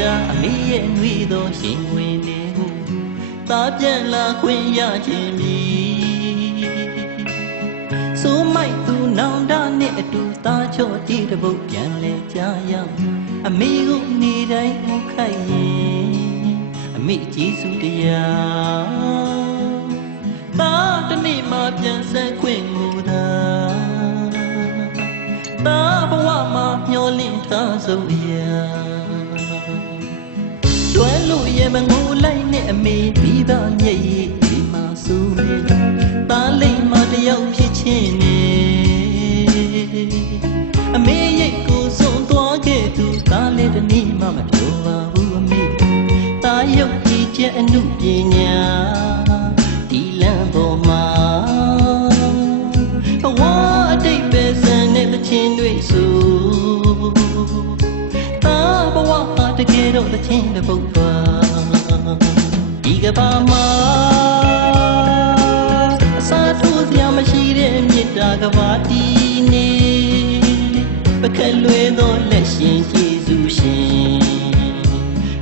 တာအမေရဲ့နှွေးသောရှင်ဝင်တွေကိုသားပြန်လာခွင့်ရခြင်းမီဆိုမိုက်သူနောင်တနဲ့အတူသားချော့တီးတစ်ပုတ်ပြန်လဲကြရအမေကိုနေတိုင်းမခိုက်ရင်အမေကျေးဇူးတရားသားတနေ့မှပြန်ဆက်ခွင့်မူသာသားဘဝမှာမျောလင့်ထားဆုံးအရာကျွမ်းလို့ရဲ့မငိုလိုက်နဲ့အမေပြီးသားမျက်ရည်ဒီမှာဆူနေသားလိမ့်မှတယောက်ဖြစ်ချင်းနေအမေရိတ်ကိုစွန့်သွားခဲ့သူသားလေးတနည်းမှမပြောပါဘူးအမေသားရုပ်ကြည်ချက်အမှုပညာဒီလမ်းပေါ်မှာဘဝအတိတ်ပဲဆန်တဲ့သချင်းတွေဆိုသားဘဝဟာတကယ်တော့သချင်းတစ်ပုဒ်ပါဒီကဘာမှာအစားထိုးစရာမရှိတဲ့မြတ်တာကဘာတီနေပကက်လွဲသောလက်ရှင်ကျေးဇူးရှင်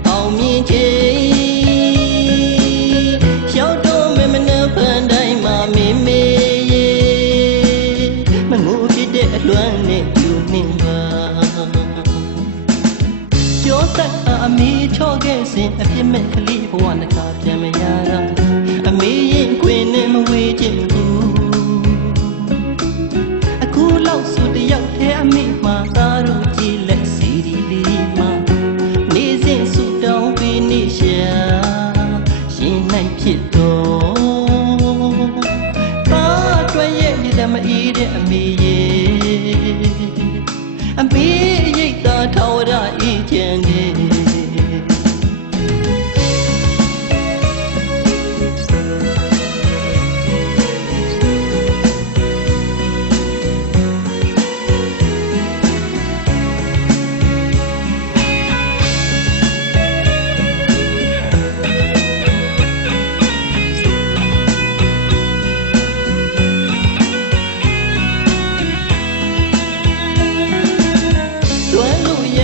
အောင်မြင်ခြင်းရောက်တော့မမနှဖန်တိုင်းမှာမေမေမငိုဖြစ်တဲ့အလွမ်းနဲ့ယူနေပါကြောသက်အမေချော့ခဲ့စဉ်အပြစ်မဲ့ကလေးဘဝနှခါပြန်မရတာအမေရင်ခွင်နဲ့မဝေးခြင်းဘူးအခုလောက်ဆိုတယောက်တည်းအမေမှာသားတို့ကြည်လက်စီဒီလေးမှာနေစဉ်ဆူတောင်းပေးနေရှာရှင်နိုင်ဖြစ်တော်သားတွေ့ရဲ့မြတ်မအေးတဲ့အမေရဲ့အမေရိတ်သာထာဝရအေးချမ်းနေ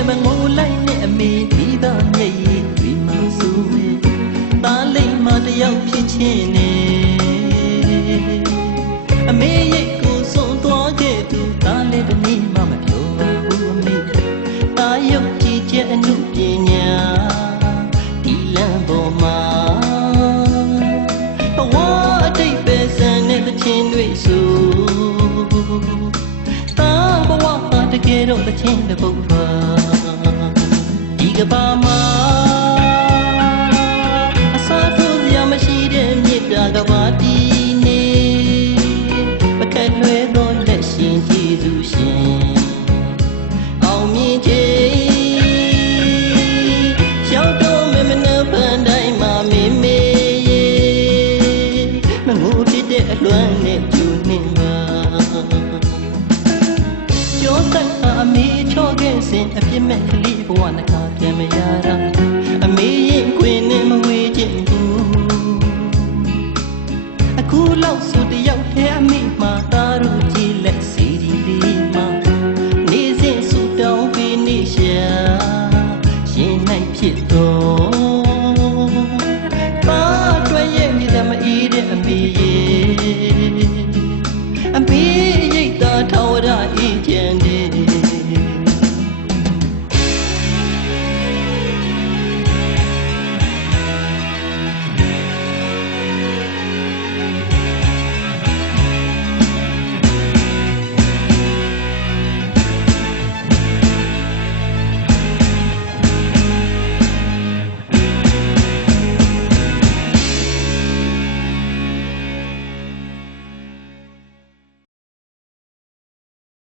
မငိုလိုက်နဲ့အမေပြီးသားမျက်ရည်ဒီမှာဆူနေသားလိမ့်မှတယောက်ဖြစ်ချင်းနေအမေရိတ်ကိုစွန့်သွားခဲ့သူသားလေးတနည်းမှမပြောဘူးအမေသားရုပ်ကြည်ချက်အမှုပညာဒီလမ်းပေါ်မှာဘဝအတိတ်ပဲဆန်တဲ့သချင်းတွေဆိုသားဘဝဟာတကယ်တော့သချင်းတစ်ပုဒ်ပါဒီကဘာမှာအစားထိုးစရာမရှိတဲ့မြတ်တာကဘာတီနေပကက်လွဲသောလက်ရှင်ကျေးဇူးရှင်အောင်မြင်ခြင်းရောက်တော့မမနှဖန်တိုင်းမှာမေမေမငိုဖြစ်တဲ့အလွမ်းနဲ့ကျူနေပါကြောသက်အမေချော့ခဲ့စဉ်အပြစ်မဲ့ကလေးဘဝနှခါပြန်မရတာအမေရင်ခွင်နဲ့မဝေးခြင်းဘူးအခုလောက်ဆိုတယောက်တည်းအမေ